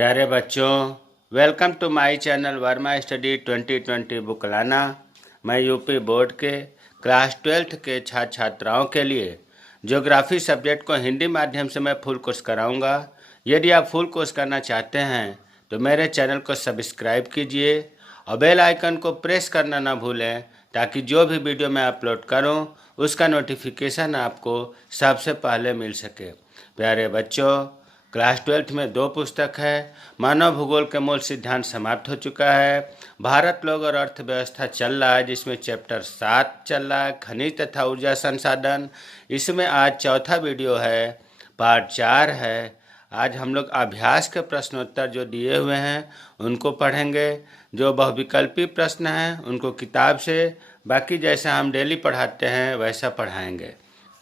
प्यारे बच्चों, welcome to my channel Verma study 2020 book लाना। मैं यूपी बोर्ड के क्लास 12th के छात्र छात्राओं के लिए ज्योग्राफी सब्जेक्ट को हिंदी माध्यम से मैं फुल कोर्स कराऊंगा। यदि आप फुल कोर्स करना चाहते हैं तो मेरे चैनल को सब्सक्राइब कीजिए और बेल आइकन को प्रेस करना ना भूलें, ताकि जो भी वीडियो मैं अपलोड करूं उसका नोटिफिकेशन आपको सबसे पहले मिल सके। प्यारे बच्चों, क्लास 12th में 2 पुस्तक है। मानव भूगोल के मूल सिद्धांत समाप्त हो चुका है। भारत, लोग और अर्थव्यवस्था चल रहा है, जिसमें चैप्टर 7 चल रहा है, खनिज तथा ऊर्जा संसाधन। इसमें आज चौथा वीडियो है, पार्ट 4 है। आज हम लोग अभ्यास के प्रश्नोत्तर जो दिए हुए हैं उनको पढ़ेंगे। जो बहुविकल्पी प्रश्न हैं उनको किताब से, बाकी जैसा हम डेली पढ़ाते हैं वैसा पढ़ाएंगे।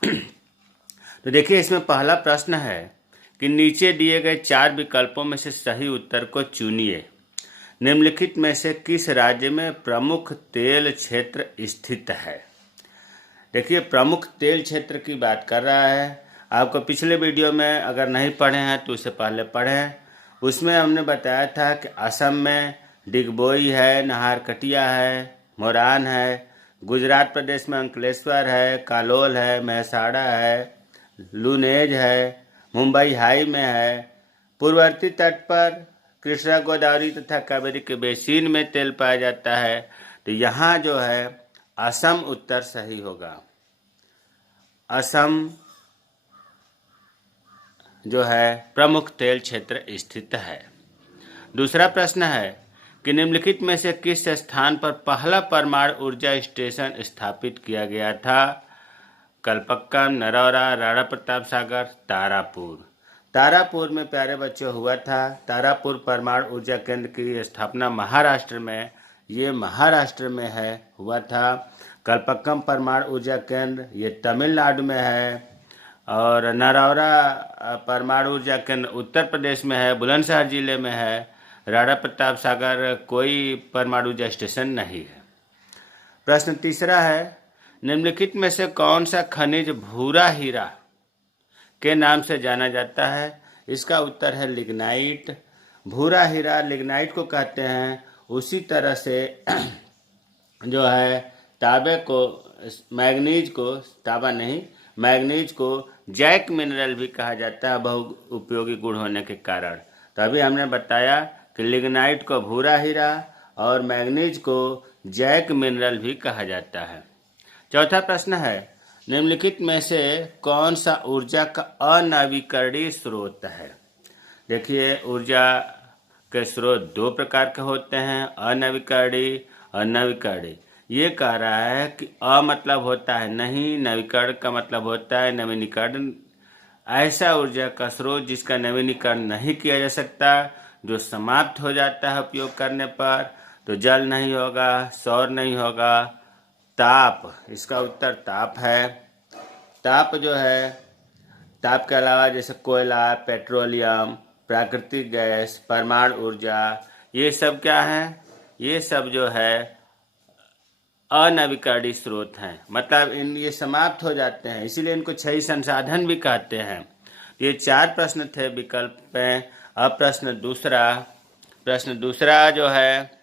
तो देखिए, इसमें पहला प्रश्न है कि नीचे दिए गए 4 विकल्पों में से सही उत्तर को चुनिए। निम्नलिखित में से किस राज्य में प्रमुख तेल क्षेत्र स्थित है? देखिए, प्रमुख तेल क्षेत्र की बात कर रहा है। आपको पिछले वीडियो में अगर नहीं पढ़े हैं तो उससे पहले पढ़ें। उसमें हमने बताया था कि असम में डिगबोई है, नाहरकटिया है, मोरान है। गुजरात प्रदेश में अंकलेश्वर है, कालोल है, महसाड़ा है, लुनेज है। मुंबई हाई में है। पूर्ववर्ती तट पर कृष्णा, गोदावरी तथा कावेरी के बेसिन में तेल पाया जाता है। तो यहाँ जो है असम उत्तर सही होगा। असम जो है प्रमुख तेल क्षेत्र स्थित है। दूसरा प्रश्न है कि निम्नलिखित में से किस स्थान पर पहला परमाणु ऊर्जा स्टेशन स्थापित किया गया था? कलपक्कम, नरौरा, राणा प्रताप सागर, तारापुर। तारापुर में प्यारे बच्चों हुआ था। तारापुर परमाणु ऊर्जा केंद्र की स्थापना महाराष्ट्र में, ये महाराष्ट्र में है, हुआ था। कलपक्कम परमाणु ऊर्जा केंद्र ये तमिलनाडु में है। और नरौरा परमाणु ऊर्जा केंद्र उत्तर प्रदेश में है, बुलंदशहर जिले में है। राणा प्रताप सागर कोई परमाणु ऊर्जा स्टेशन नहीं है। प्रश्न तीसरा है, निम्नलिखित में से कौन सा खनिज भूरा हीरा के नाम से जाना जाता है? इसका उत्तर है लिग्नाइट। भूरा हीरा लिग्नाइट को कहते हैं। उसी तरह से जो है तांबे को, मैग्नीज को, तांबा नहीं, मैग्नीज को जैक मिनरल भी कहा जाता है, बहु उपयोगी गुण होने के कारण। तो अभी हमने बताया कि लिग्नाइट को भूरा हीरा और मैग्नीज को जैक मिनरल भी कहा जाता है। चौथा प्रश्न है, निम्नलिखित में से कौन सा ऊर्जा का अनवीकरणीय स्रोत है? देखिए, ऊर्जा के स्रोत 2 प्रकार के होते हैं, अनवीकरणीय और नवीकरणीय। ये कह रहा है कि अ मतलब होता है नहीं, नवीकरण का मतलब होता है नवीनीकरण। ऐसा ऊर्जा का स्रोत जिसका नवीनीकरण नहीं किया जा सकता, जो समाप्त हो जाता है उपयोग करने पर। तो जल नहीं होगा, सौर नहीं होगा, ताप, इसका उत्तर ताप है। ताप जो है, ताप के अलावा जैसे कोयला, पेट्रोलियम, प्राकृतिक गैस, परमाणु ऊर्जा, ये सब क्या है? ये सब जो है अनवीकरणीय स्रोत हैं। मतलब ये समाप्त हो जाते हैं, इसीलिए इनको क्षयी संसाधन भी कहते हैं। ये 4 प्रश्न थे विकल्प में। अब प्रश्न दूसरा जो है,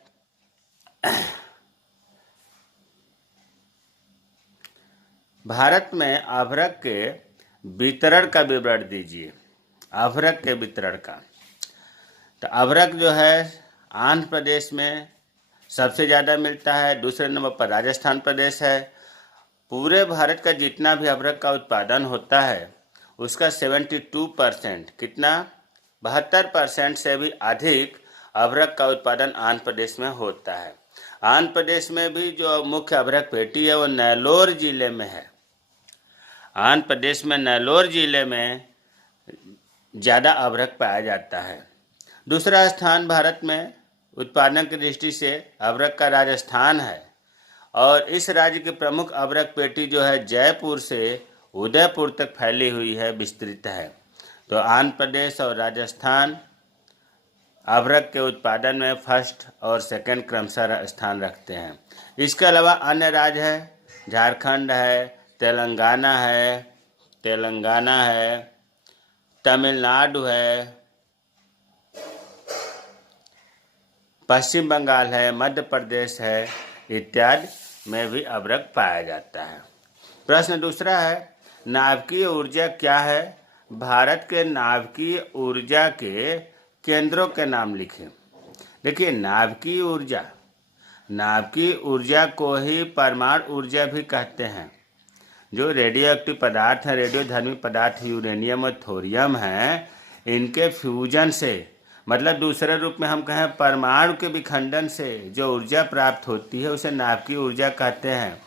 भारत में अभ्रक के वितरण का विवरण दीजिए। अभ्रक के वितरण का, तो अभ्रक जो है आंध्र प्रदेश में सबसे ज़्यादा मिलता है। दूसरे नंबर पर राजस्थान प्रदेश है। पूरे भारत का जितना भी अभ्रक का उत्पादन होता है उसका 72%, कितना, 72% से भी अधिक अभ्रक का उत्पादन आंध्र प्रदेश में होता है। आंध्र प्रदेश में भी जो मुख्य अभ्रक पेटी है वो नेल्लोर जिले में है। आंध्र प्रदेश में नेल्लोर जिले में ज़्यादा अभ्रक पाया जाता है। दूसरा स्थान भारत में उत्पादन की दृष्टि से अभ्रक का राजस्थान है। और इस राज्य की प्रमुख अभ्रक पेटी जो है जयपुर से उदयपुर तक फैली हुई है, विस्तृत है। तो आंध्र प्रदेश और राजस्थान अभ्रक के उत्पादन में फर्स्ट और सेकंड क्रमशः स्थान रखते हैं। इसके अलावा अन्य राज्य है, झारखंड है, तेलंगाना है, तमिलनाडु है, पश्चिम बंगाल है, मध्य प्रदेश है इत्यादि में भी अभ्रक पाया जाता है। प्रश्न दूसरा है, नाभिकीय ऊर्जा क्या है? भारत के नाभिकीय ऊर्जा के केंद्रों के नाम लिखें। देखिए, नाभिकीय ऊर्जा को ही परमाणु ऊर्जा भी कहते हैं। जो रेडियो एक्टिव पदार्थ हैं, रेडियोधर्मी पदार्थ यूरेनियम और थोरियम हैं, इनके फ्यूजन से, मतलब दूसरे रूप में हम कहें परमाणु के विखंडन से जो ऊर्जा प्राप्त होती है उसे नाभिकीय ऊर्जा कहते हैं।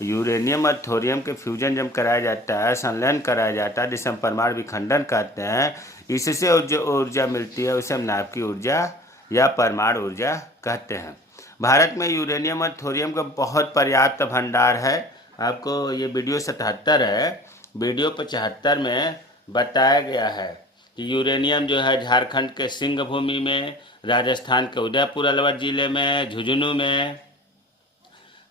यूरेनियम और थोरियम के फ्यूजन जब कराया जाता है, संलयन कराया जाता है, जिसे हम परमाणु विखंडन कहते हैं, इससे जो ऊर्जा मिलती है उसे हम नाभिकीय ऊर्जा या परमाणु ऊर्जा कहते हैं। भारत में यूरेनियम और थोरियम का बहुत पर्याप्त भंडार है। आपको ये वीडियो 77 है, वीडियो 75 में बताया गया है कि यूरेनियम जो है झारखंड के सिंहभूमि में, राजस्थान के उदयपुर अलवर जिले में, झुंझुनू में,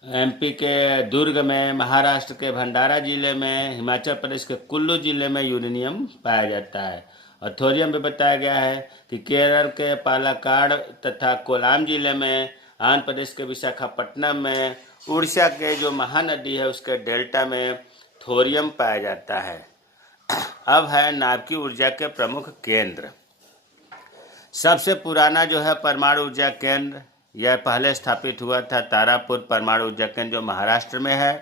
एमपी के दुर्ग में, महाराष्ट्र के भंडारा जिले में, हिमाचल प्रदेश के कुल्लू जिले में यूरेनियम पाया जाता है। और थोरियम भी बताया गया है कि केरल के पालक्काड़ तथा कोलाम जिले में, आंध्र प्रदेश के विशाखापट्टनम में, उड़ीसा के जो महानदी है उसके डेल्टा में थोरियम पाया जाता है। अब है नाभिकीय ऊर्जा के प्रमुख केंद्र। सबसे पुराना जो है परमाणु ऊर्जा केंद्र, यह पहले स्थापित हुआ था तारापुर परमाणु ऊर्जा केंद्र जो महाराष्ट्र में है।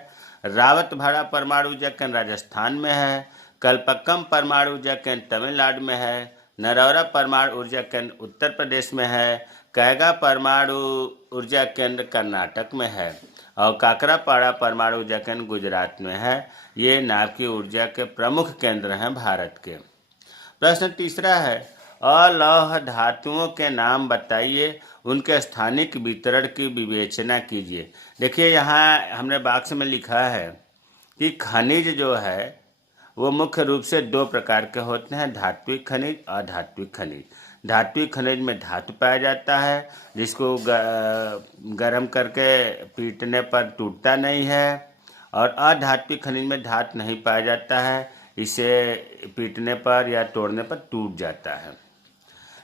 रावतभाड़ा परमाणु ऊर्जा केंद्र राजस्थान में है। कल्पक्कम परमाणु ऊर्जा केंद्र तमिलनाडु में है। नरौरा परमाणु ऊर्जा केंद्र उत्तर प्रदेश में है। कैगा परमाणु ऊर्जा केंद्र कर्नाटक में है और काकरापाड़ा परमाणु ऊर्जा केंद्र गुजरात में है। ये नाभिकीय ऊर्जा के प्रमुख केंद्र हैं भारत के। प्रश्न तीसरा है, अलौह धातुओं के नाम बताइए, उनके स्थानिक वितरण की विवेचना कीजिए। देखिए, यहाँ हमने बॉक्स में लिखा है कि खनिज जो है वो मुख्य रूप से दो प्रकार के होते हैं, धात्विक खनिज, अधात्विक खनिज। धात्विक खनिज में धातु पाया जाता है जिसको गर्म करके पीटने पर टूटता नहीं है, और अधात्विक खनिज में धातु नहीं पाया जाता है, इसे पीटने पर या तोड़ने पर टूट जाता है।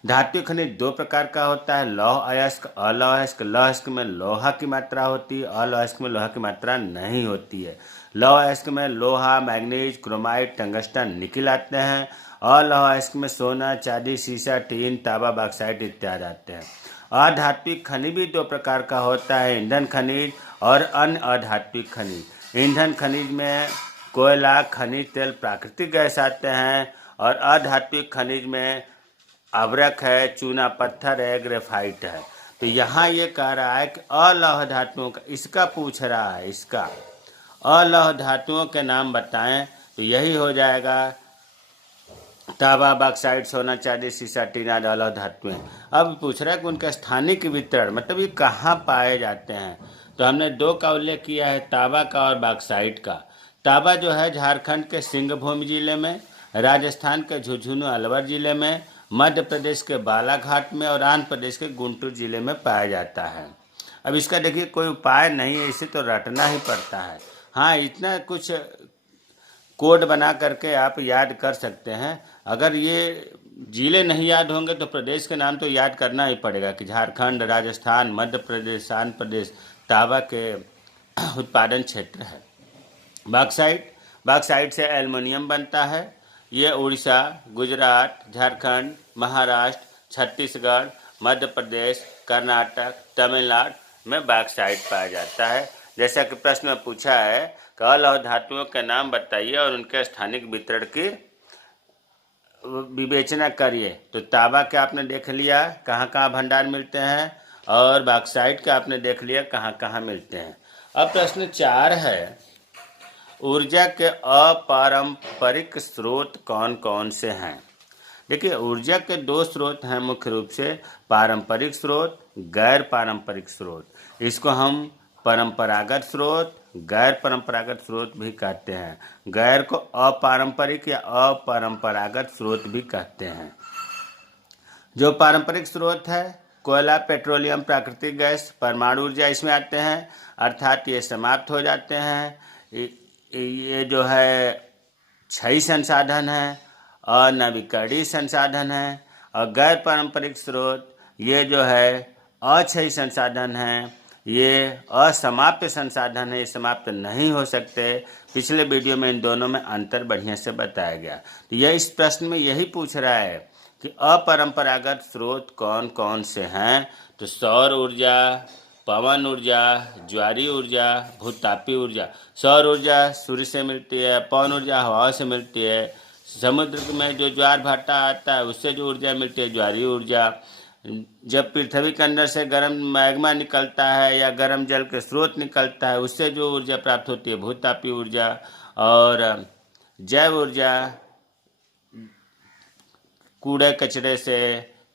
धात्विक खनिज दो प्रकार का होता है, लौह अयस्क, अलौह अयस्क। लौह अयस्क में लोहा की मात्रा होती है, अलौह अयस्क में लोहा की मात्रा नहीं होती है। लौह अयस्क में लोहा, मैग्नीज, क्रोमाइट, टंगस्टन, निकिल आते हैं। अलौह अयस्क में सोना, चांदी, सीसा, टीन, तांबा, बॉक्साइट इत्यादि आते हैं। अधात्विक खनिज भी दो प्रकार का होता है, ईंधन खनिज और अन्य अधात्विक खनिज। ईंधन खनिज में कोयला, खनिज तेल, प्राकृतिक गैस आते हैं, और अधात्विक खनिज में अभ्रक है, चूना पत्थर है, ग्रेफाइट है। तो यहाँ ये कह रहा है कि अलौह धातुओं का, इसका पूछ रहा है, इसका अलौह धातुओं के नाम बताएं, तो यही हो जाएगा तांबा, बॉक्साइट, सोना, चांदी, सीसा, टीन आदि अलौह धातुएं। अब पूछ रहा है कि उनका स्थानिक वितरण, मतलब ये कहाँ पाए जाते हैं। तो हमने दो का उल्लेख किया है, तांबा का और बॉक्साइट का। तांबा जो है झारखंड के सिंहभूम जिले में, राजस्थान के झुंझुनू अलवर जिले में, मध्य प्रदेश के बालाघाट में और आंध्र प्रदेश के गुंटूर जिले में पाया जाता है। अब इसका देखिए कोई उपाय नहीं है, इसे तो रटना ही पड़ता है। हाँ, इतना कुछ कोड बना करके आप याद कर सकते हैं। अगर ये जिले नहीं याद होंगे तो प्रदेश के नाम तो याद करना ही पड़ेगा कि झारखंड, राजस्थान, मध्य प्रदेश, आंध्र प्रदेश तांबा के उत्पादन क्षेत्र है। बॉक्साइट से एल्युमिनियम बनता है। ये उड़ीसा, गुजरात, झारखंड, महाराष्ट्र, छत्तीसगढ़, मध्य प्रदेश, कर्नाटक, तमिलनाडु में बॉक्साइट पाया जाता है। जैसा कि प्रश्न में पूछा है कि अलौह धातुओं के नाम बताइए और उनके स्थानिक वितरण की विवेचना करिए। तो तांबा के आपने देख लिया कहाँ कहाँ भंडार मिलते हैं, और बॉक्साइट के आपने देख लिया कहाँ कहाँ मिलते हैं। अब प्रश्न 4 है, ऊर्जा के अपारंपरिक स्रोत कौन कौन से हैं। देखिए, ऊर्जा के दो स्रोत हैं मुख्य रूप से, पारंपरिक स्रोत, गैर पारंपरिक स्रोत। इसको हम परंपरागत स्रोत, गैर परंपरागत स्रोत भी कहते हैं। गैर को अपारंपरिक या अपरंपरागत स्रोत भी कहते हैं। जो पारंपरिक स्रोत है, कोयला, पेट्रोलियम, प्राकृतिक गैस, परमाणु ऊर्जा इसमें आते हैं, अर्थात ये समाप्त हो जाते हैं। ये जो है क्षयी संसाधन है, अनवीकरणीय संसाधन है। और गैर पारंपरिक स्रोत ये जो है अक्षयी संसाधन हैं, ये असमाप्त संसाधन है, ये समाप्त नहीं हो सकते। पिछले वीडियो में इन दोनों में अंतर बढ़िया से बताया गया। तो यह इस प्रश्न में यही पूछ रहा है कि अपरंपरागत स्रोत कौन कौन से हैं। तो सौर ऊर्जा, पवन ऊर्जा, ज्वारीय ऊर्जा, भूतापीय ऊर्जा। सौर ऊर्जा सूर्य से मिलती है, पवन ऊर्जा हवा से मिलती है, समुद्र में जो ज्वार भाटा आता है उससे जो ऊर्जा मिलती है ज्वारीय ऊर्जा। जब पृथ्वी के अंदर से गर्म मैग्मा निकलता है या गर्म जल के स्रोत निकलता है उससे जो ऊर्जा प्राप्त होती है भूतापीय ऊर्जा। और जैव ऊर्जा कूड़े कचरे से,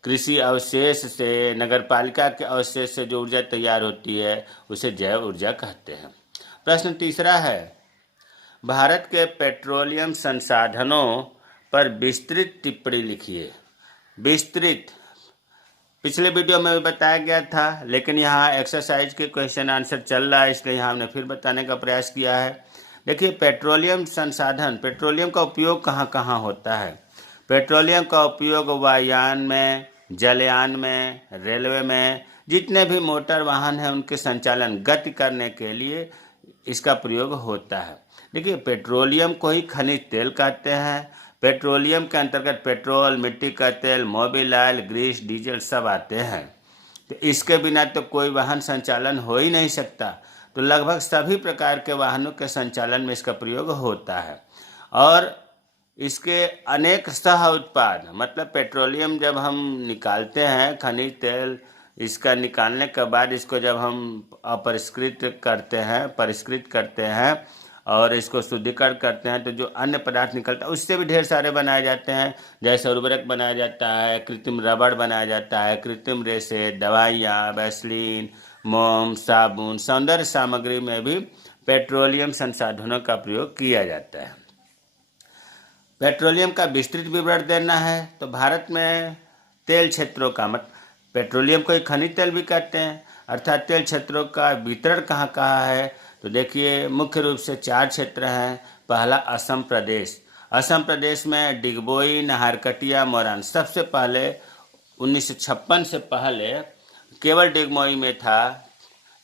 कृषि अवशेष से, नगरपालिका के अवशेष से जो ऊर्जा तैयार होती है उसे जैव ऊर्जा कहते हैं। प्रश्न तीसरा है, भारत के पेट्रोलियम संसाधनों पर विस्तृत टिप्पणी लिखिए। विस्तृत पिछले वीडियो में भी बताया गया था, लेकिन यहाँ एक्सरसाइज के क्वेश्चन आंसर चल रहा है इसलिए यहाँ हमने फिर बताने का प्रयास किया है। देखिए, पेट्रोलियम संसाधन, पेट्रोलियम का उपयोग कहाँ कहाँ होता है। पेट्रोलियम का उपयोग वायुयान में, जलयान में, रेलवे में, जितने भी मोटर वाहन हैं उनके संचालन गति करने के लिए इसका प्रयोग होता है। देखिए, पेट्रोलियम को ही खनिज तेल कहते हैं। पेट्रोलियम के अंतर्गत पेट्रोल, मिट्टी का तेल, मोबिल ऑयल, ग्रीस, डीजल सब आते हैं। तो इसके बिना तो कोई वाहन संचालन हो ही नहीं सकता। तो लगभग सभी प्रकार के वाहनों के संचालन में इसका प्रयोग होता है। और इसके अनेक सह उत्पाद, मतलब पेट्रोलियम जब हम निकालते हैं, खनिज तेल, इसका निकालने के बाद इसको जब हम अपरिष्कृत करते हैं, परिष्कृत करते हैं और इसको शुद्धिकरण करते हैं तो जो अन्य पदार्थ निकलता है उससे भी ढेर सारे बनाए जाते हैं। जैसे उर्वरक बनाया जाता है, कृत्रिम रबड़ बनाया जाता है, कृत्रिम रेशे, दवाइयाँ, वैसलीन, मोम, साबुन, सौंदर्य सामग्री में भी पेट्रोलियम संसाधनों का प्रयोग किया जाता है। पेट्रोलियम का विस्तृत विवरण देना है तो भारत में तेल क्षेत्रों का पेट्रोलियम को एक खनिज तेल भी कहते हैं, अर्थात तेल क्षेत्रों का वितरण कहाँ कहाँ है। तो देखिए, मुख्य रूप से 4 क्षेत्र हैं। पहला असम प्रदेश। असम प्रदेश में डिगबोई, नाहरकटिया, मोरन। सबसे पहले 1956 से पहले केवल डिगबोई में था,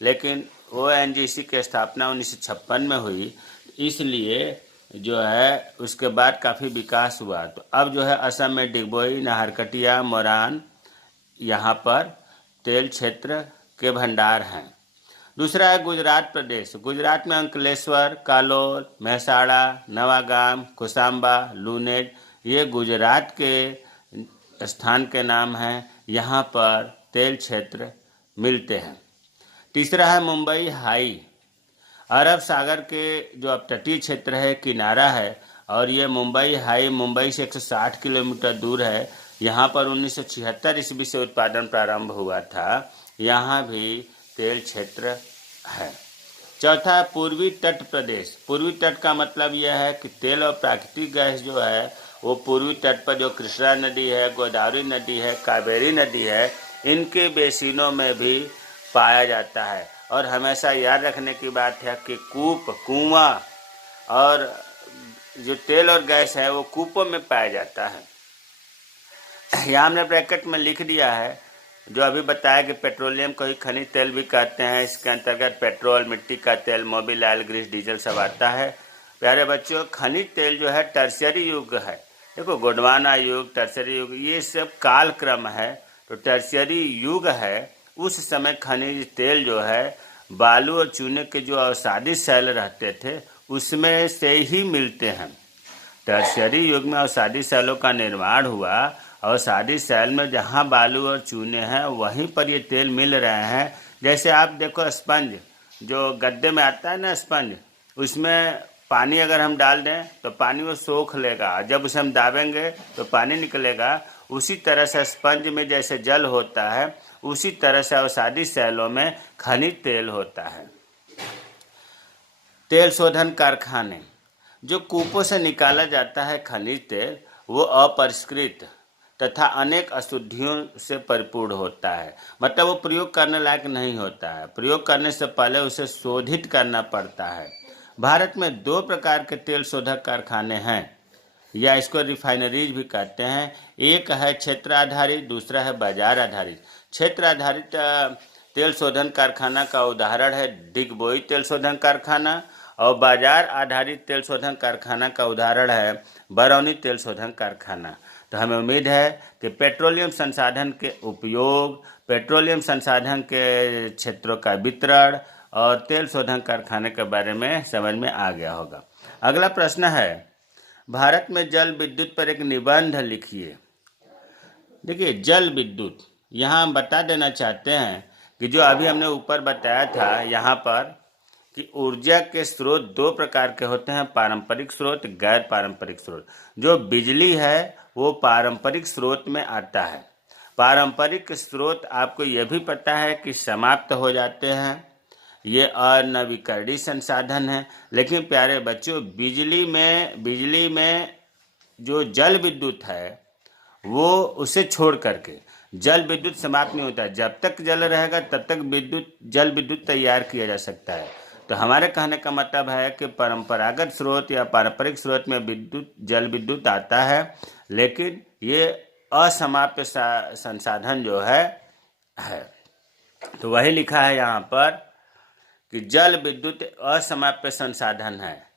लेकिन ONGC की स्थापना 1956 में हुई, इसलिए जो है उसके बाद काफ़ी विकास हुआ। तो अब जो है असम में डिगबोई, नाहरकटिया, मोरन, यहाँ पर तेल क्षेत्र के भंडार हैं। दूसरा है गुजरात प्रदेश। गुजरात में अंकलेश्वर, कालोल, मेहसाणा, नवागाम, कोसांबा, लूनेड, ये गुजरात के स्थान के नाम हैं। यहाँ पर तेल क्षेत्र मिलते हैं। तीसरा है मुंबई हाई। अरब सागर के जो अपतटीय क्षेत्र है, किनारा है, और ये मुंबई हाई मुंबई से 160 किलोमीटर दूर है। यहाँ पर 1976 ईस्वी से उत्पादन प्रारंभ हुआ था। यहाँ भी तेल क्षेत्र है। चौथा है पूर्वी तट प्रदेश। पूर्वी तट का मतलब यह है कि तेल और प्राकृतिक गैस जो है वो पूर्वी तट पर जो कृष्णा नदी है, गोदावरी नदी है, कावेरी नदी है, इनके बेसिनों में भी पाया जाता है। और हमेशा याद रखने की बात है कि कूप, कुआं और जो तेल और गैस है वो कूपों में पाया जाता है। यहाँ हमने ब्रैकेट में लिख दिया है जो अभी बताया कि पेट्रोलियम को ही खनिज तेल भी कहते हैं। इसके अंतर्गत पेट्रोल, मिट्टी का तेल, मोबिल ऑयल, ग्रीस, डीजल सब आता है। प्यारे बच्चों, खनिज तेल जो है टर्शियरी युग है। देखो, गोंडवाना युग, टर्शियरी युग, ये सब काल क्रम है। तो टर्शियरी युग है, उस समय खनिज तेल जो है बालू और चूने के जो अवसादी शैल रहते थे उसमें से ही मिलते हैं। टर्शियरी युग में अवसादी शैलों का निर्माण हुआ। अवसादी शैल में जहाँ बालू और चूने हैं वहीं पर ये तेल मिल रहे हैं। जैसे आप देखो, स्पंज जो गद्दे में आता है ना, स्पंज, उसमें पानी अगर हम डाल दें तो पानी वो सोख लेगा, जब उसे हम दाबेंगे तो पानी निकलेगा। उसी तरह से स्पंज में जैसे जल होता है, उसी तरह से अवसादी शैलों में खनिज तेल होता है। तेल शोधन कारखाने, जो कूपों से निकाला जाता है खनिज तेल, वो अपरिष्कृत तथा अनेक अशुद्धियों से परिपूर्ण होता है। मतलब वो प्रयोग करने लायक नहीं होता है। प्रयोग करने से पहले उसे शोधित करना पड़ता है। भारत में 2 प्रकार के तेल शोधक कारखाने हैं। या इसको रिफाइनरीज भी कहते हैं। एक है क्षेत्र आधारित, दूसरा है बाजार आधारित। क्षेत्र आधारित तेल शोधन कारखाना का उदाहरण है डिगबोई तेल शोधन कारखाना, और बाजार आधारित तेल शोधन कारखाना का उदाहरण है बरौनी तेल शोधन कारखाना। तो हमें उम्मीद है कि पेट्रोलियम संसाधन के उपयोग, पेट्रोलियम संसाधन के क्षेत्रों का वितरण और तेल शोधन कारखाने के बारे में समझ में आ गया होगा। अगला प्रश्न है, भारत में जल विद्युत पर एक निबंध लिखिए। देखिए, जल विद्युत, यहाँ हम बता देना चाहते हैं कि जो अभी हमने ऊपर बताया था यहाँ पर कि ऊर्जा के स्रोत दो प्रकार के होते हैं, पारंपरिक स्रोत, गैर पारंपरिक स्रोत। जो बिजली है वो पारंपरिक स्रोत में आता है। पारंपरिक स्रोत आपको यह भी पता है कि समाप्त हो जाते हैं, ये अनवीकरणीय संसाधन है। लेकिन प्यारे बच्चों, बिजली में जो जल विद्युत है वो उसे छोड़ करके जल विद्युत समाप्त नहीं होता है। जब तक जल रहेगा तब तक जल विद्युत तैयार किया जा सकता है। तो हमारे कहने का मतलब है कि परंपरागत स्रोत या पारंपरिक स्रोत में जल विद्युत आता है, लेकिन ये असमाप्त संसाधन जो है। तो वही लिखा है यहाँ पर कि जल विद्युत असमाप्त संसाधन है,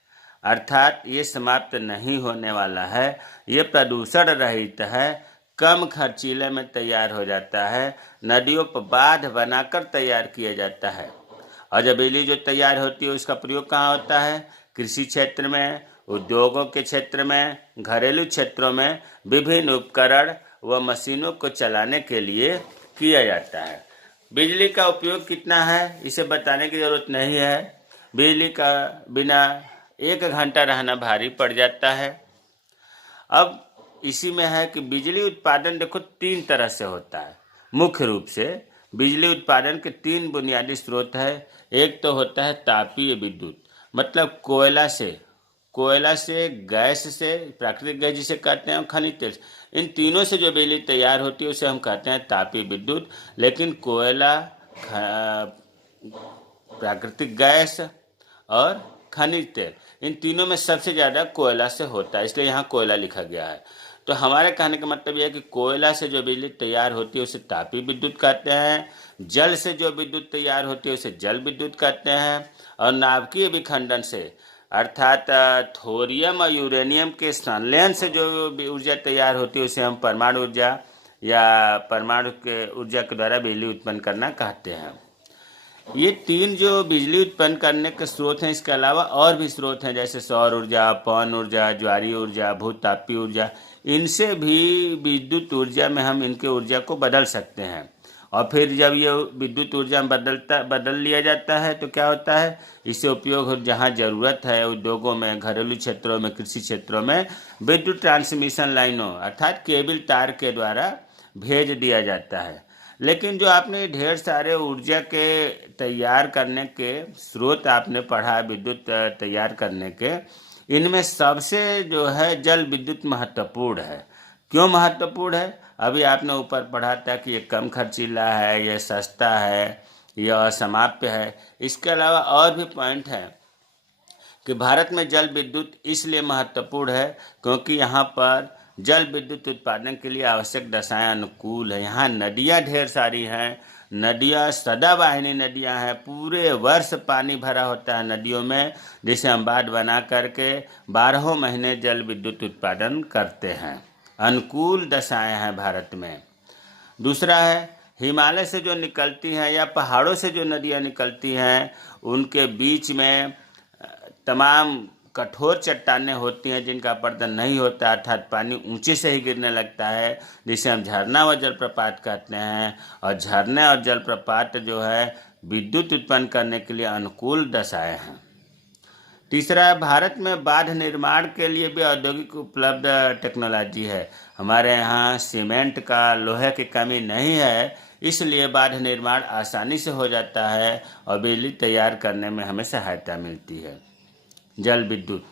अर्थात ये समाप्त नहीं होने वाला है। ये प्रदूषण रहित है, कम खर्चीले में तैयार हो जाता है, नदियों पर बांध बनाकर तैयार किया जाता है। और जब बिजली जो तैयार होती है उसका प्रयोग कहाँ होता है? कृषि क्षेत्र में, उद्योगों के क्षेत्र में, घरेलू क्षेत्रों में विभिन्न उपकरण व मशीनों को चलाने के लिए किया जाता है। बिजली का उपयोग कितना है इसे बताने की ज़रूरत नहीं है। बिजली का बिना 1 घंटा रहना भारी पड़ जाता है। अब इसी में है कि बिजली उत्पादन देखो 3 तरह से होता है। मुख्य रूप से बिजली उत्पादन के 3 बुनियादी स्रोत है। एक तो होता है तापीय विद्युत, मतलब कोयला से, गैस से, प्राकृतिक गैस जिसे कहते हैं, खनिज तेल, इन तीनों से जो बिजली तैयार होती है उसे हम कहते हैं तापीय विद्युत। लेकिन कोयला, प्राकृतिक गैस और खनिज तेल, इन तीनों में सबसे ज़्यादा कोयला से होता है, इसलिए यहाँ कोयला लिखा गया है। तो हमारे कहने का मतलब यह है कि कोयला से जो बिजली तैयार होती है उसे तापीय विद्युत कहते हैं। जल से जो विद्युत तैयार होती है उसे जल विद्युत कहते हैं। और नाभिकीय विखंडन से, अर्थात थोरियम और यूरेनियम के संलयन से जो ऊर्जा तैयार होती है उसे हम परमाणु ऊर्जा या परमाणु के ऊर्जा के द्वारा बिजली उत्पन्न करना कहते हैं। ये 3 जो बिजली उत्पन्न करने के स्रोत हैं, इसके अलावा और भी स्रोत हैं, जैसे सौर ऊर्जा, पवन ऊर्जा, ज्वारीय ऊर्जा, भूतापीय ऊर्जा। इनसे भी विद्युत ऊर्जा में हम इनके ऊर्जा को बदल सकते हैं। और फिर जब ये विद्युत ऊर्जा बदल लिया जाता है तो क्या होता है, इससे उपयोग जहाँ ज़रूरत है, उद्योगों में, घरेलू क्षेत्रों में, कृषि क्षेत्रों में विद्युत ट्रांसमिशन लाइनों अर्थात केबल तार के द्वारा भेज दिया जाता है। लेकिन जो आपने ढेर सारे ऊर्जा के तैयार करने के स्रोत आपने पढ़ा, विद्युत तैयार करने के, इनमें सबसे जो है जल विद्युत महत्वपूर्ण है। क्यों महत्वपूर्ण है? अभी आपने ऊपर पढ़ा था कि ये कम खर्चीला है, ये सस्ता है, यह असमाप्य है। इसके अलावा और भी पॉइंट है कि भारत में जल विद्युत इसलिए महत्वपूर्ण है क्योंकि यहाँ पर जल विद्युत उत्पादन के लिए आवश्यक दशाएं अनुकूल है। यहाँ नदियाँ ढेर सारी हैं, नदियाँ सदाबहानी नदियाँ हैं, पूरे वर्ष पानी भरा होता है नदियों में, जिसे हम बांध बना करके 12 महीने जल विद्युत उत्पादन करते हैं। अनुकूल दशाएं हैं भारत में। दूसरा है हिमालय से जो निकलती हैं या पहाड़ों से जो नदियाँ निकलती हैं, उनके बीच में तमाम कठोर चट्टानें होती हैं जिनका अपरदन नहीं होता, अर्थात पानी ऊंचे से ही गिरने लगता है, जिसे हम झरना व जलप्रपात कहते हैं। और झरने और जलप्रपात जो है विद्युत उत्पन्न करने के लिए अनुकूल दशाएं हैं। तीसरा है भारत में बांध निर्माण के लिए भी औद्योगिक उपलब्ध टेक्नोलॉजी है। हमारे यहाँ सीमेंट का, लोहे की कमी नहीं है, इसलिए बांध निर्माण आसानी से हो जाता है और बिजली तैयार करने में हमें सहायता मिलती है। जल विद्युत,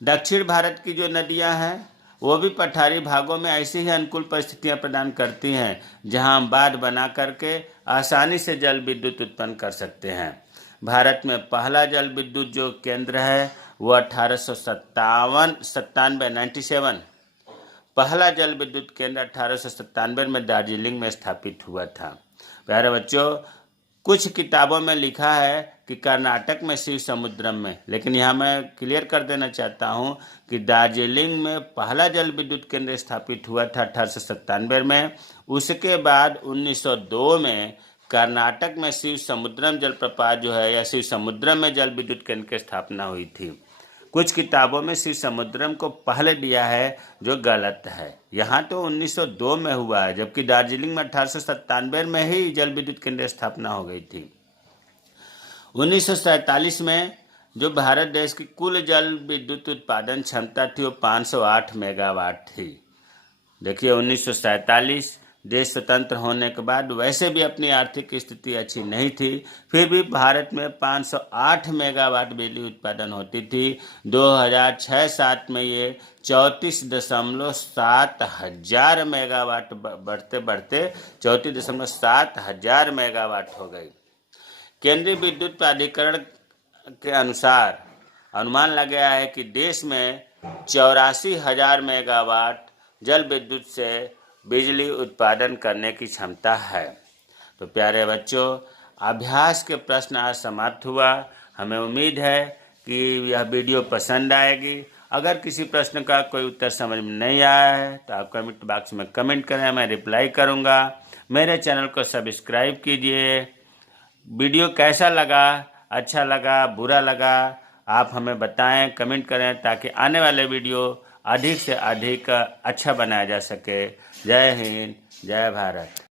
दक्षिण भारत की जो नदियाँ हैं वो भी पठारी भागों में ऐसी ही अनुकूल परिस्थितियाँ प्रदान करती हैं जहाँ हम बांध बना करके आसानी से जल विद्युत उत्पन्न कर सकते हैं। भारत में पहला जल विद्युत जो केंद्र है वो 1897 पहला जल विद्युत केंद्र 1897 में दार्जिलिंग में स्थापित हुआ था। प्यारे बच्चों, कुछ किताबों में लिखा है कि कर्नाटक में शिव समुद्रम में, लेकिन यहाँ मैं क्लियर कर देना चाहता हूँ कि दार्जिलिंग में पहला जल विद्युत केंद्र स्थापित हुआ था 1897 में। उसके बाद 1902 में कर्नाटक में शिव समुद्रम जलप्रपात जो है या शिव समुद्रम में जल विद्युत केंद्र की स्थापना हुई थी। कुछ किताबों में शिव समुद्रम को पहले दिया है, जो गलत है। यहाँ तो 1902 में हुआ है, जबकि दार्जिलिंग में 1897 में ही जल विद्युत केंद्र स्थापना हो गई थी। 1947 में जो भारत देश की कुल जल विद्युत उत्पादन क्षमता थी वो 508 मेगावाट थी। देखिए, 1947 देश स्वतंत्र होने के बाद वैसे भी अपनी आर्थिक स्थिति अच्छी नहीं थी, फिर भी भारत में 508 मेगावाट बिजली उत्पादन होती थी। 2006-07 में ये 34.7 हजार मेगावाट बढ़ते बढ़ते 34.7 हजार मेगावाट हो गई। केंद्रीय विद्युत प्राधिकरण के अनुसार अनुमान लगाया है कि देश में 84,000 मेगावाट जल विद्युत से बिजली उत्पादन करने की क्षमता है। तो प्यारे बच्चों, अभ्यास के प्रश्न आज समाप्त हुआ। हमें उम्मीद है कि यह वीडियो पसंद आएगी। अगर किसी प्रश्न का कोई उत्तर समझ में नहीं आया है तो आप कमेंट बॉक्स में कमेंट करें, मैं रिप्लाई करूंगा। मेरे चैनल को सब्सक्राइब कीजिए। वीडियो कैसा लगा, अच्छा लगा, बुरा लगा, आप हमें बताएं, कमेंट करें, ताकि आने वाले वीडियो अधिक से अधिक अच्छा बनाया जा सके। जय हिंद, जय भारत।